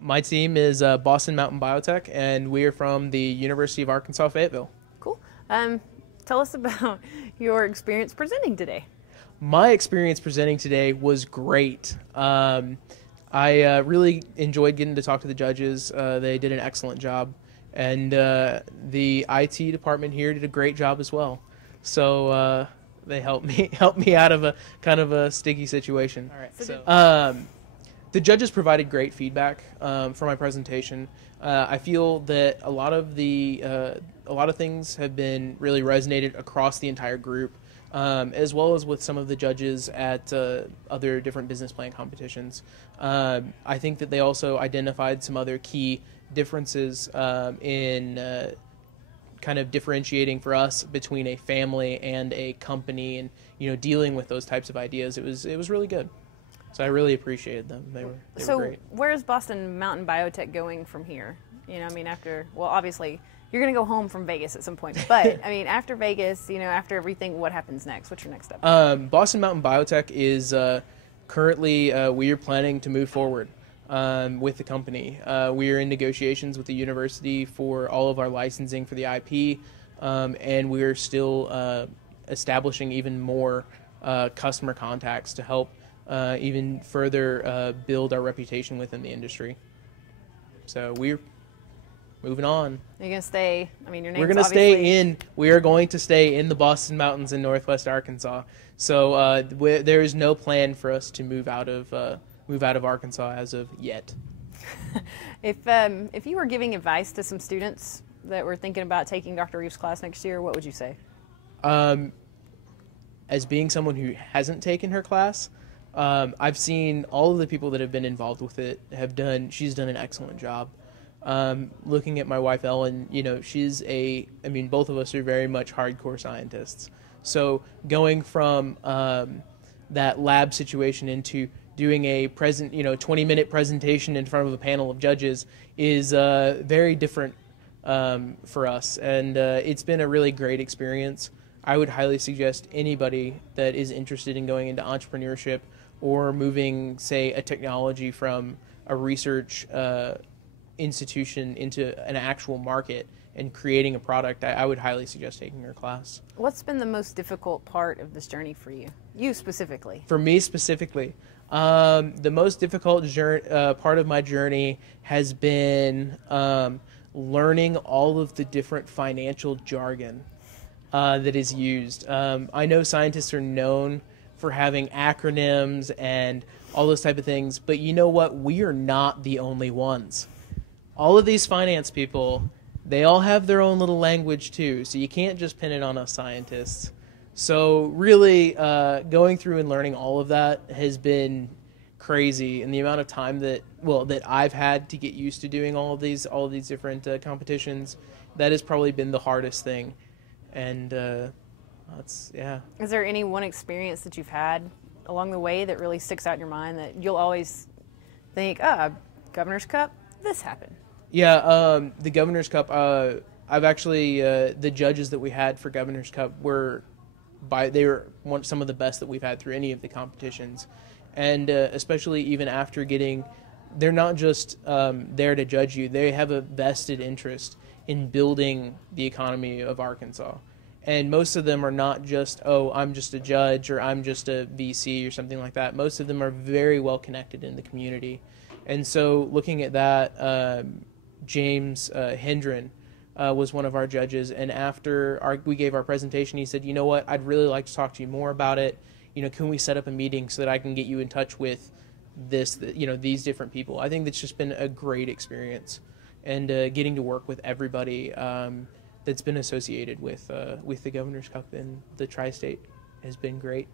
My team is Boston Mountain Biotech, and we are from the University of Arkansas, Fayetteville. Cool. Tell us about your experience presenting today. My experience presenting today was great. I really enjoyed getting to talk to the judges. They did an excellent job, and the IT department here did a great job as well. So they helped me out of a kind of a sticky situation. All right. So the judges provided great feedback for my presentation. I feel that a lot of things have been really resonated across the entire group, as well as with some of the judges at other different business plan competitions. I think that they also identified some other key differences in kind of differentiating for us between a family and a company, and dealing with those types of ideas. It was really good. So I really appreciated them. They were great. So where's Boston Mountain Biotech going from here? After, well, obviously you're going to go home from Vegas at some point, but I mean, after Vegas, after everything, what happens next? What's your next step? Boston Mountain Biotech is currently, we are planning to move forward with the company. We are in negotiations with the university for all of our licensing for the IP, and we are still establishing even more customer contacts to help even further build our reputation within the industry. So we're moving on. You're going to stay, your name's We're going to stay in, we are going to stay in the Boston Mountains in Northwest Arkansas. So there is no plan for us to move out of Arkansas as of yet. If you were giving advice to some students that were thinking about taking Dr. Reeves' class next year, what would you say? As being someone who hasn't taken her class, I've seen all of the people that have been involved with it she's done an excellent job. Looking at my wife, Ellen, both of us are very much hardcore scientists. So going from that lab situation into doing a 20-minute presentation in front of a panel of judges is very different for us. And it's been a really great experience. I would highly suggest anybody that is interested in going into entrepreneurship or moving, say, a technology from a research institution into an actual market and creating a product, I would highly suggest taking her class. What's been the most difficult part of this journey for you? You specifically. For me specifically, the most difficult part of my journey has been learning all of the different financial jargon that is used. I know scientists are known for having acronyms and all those type of things, but you know what? We are not the only ones. All of these finance people, they all have their own little language too, so you can't just pin it on us scientists. So really, going through and learning all of that has been crazy, and the amount of time that I've had to get used to doing all of these different competitions, that has probably been the hardest thing. And yeah. Is there any one experience that you've had along the way that really sticks out in your mind that you'll always think, Governor's Cup, this happened? Yeah, the Governor's Cup, I've actually, the judges that we had for Governor's Cup they were some of the best that we've had through any of the competitions. And especially even after they're not just there to judge you, they have a vested interest in building the economy of Arkansas. And most of them are not just, I'm just a judge or I'm just a VC or something like that. Most of them are very well connected in the community. And so looking at that, James Hendren was one of our judges. And after we gave our presentation, he said, you know what, I'd really like to talk to you more about it. Can we set up a meeting so that I can get you in touch with these different people? I think that's just been a great experience. And getting to work with everybody that's been associated with the Governor's Cup and the Tristate has been great.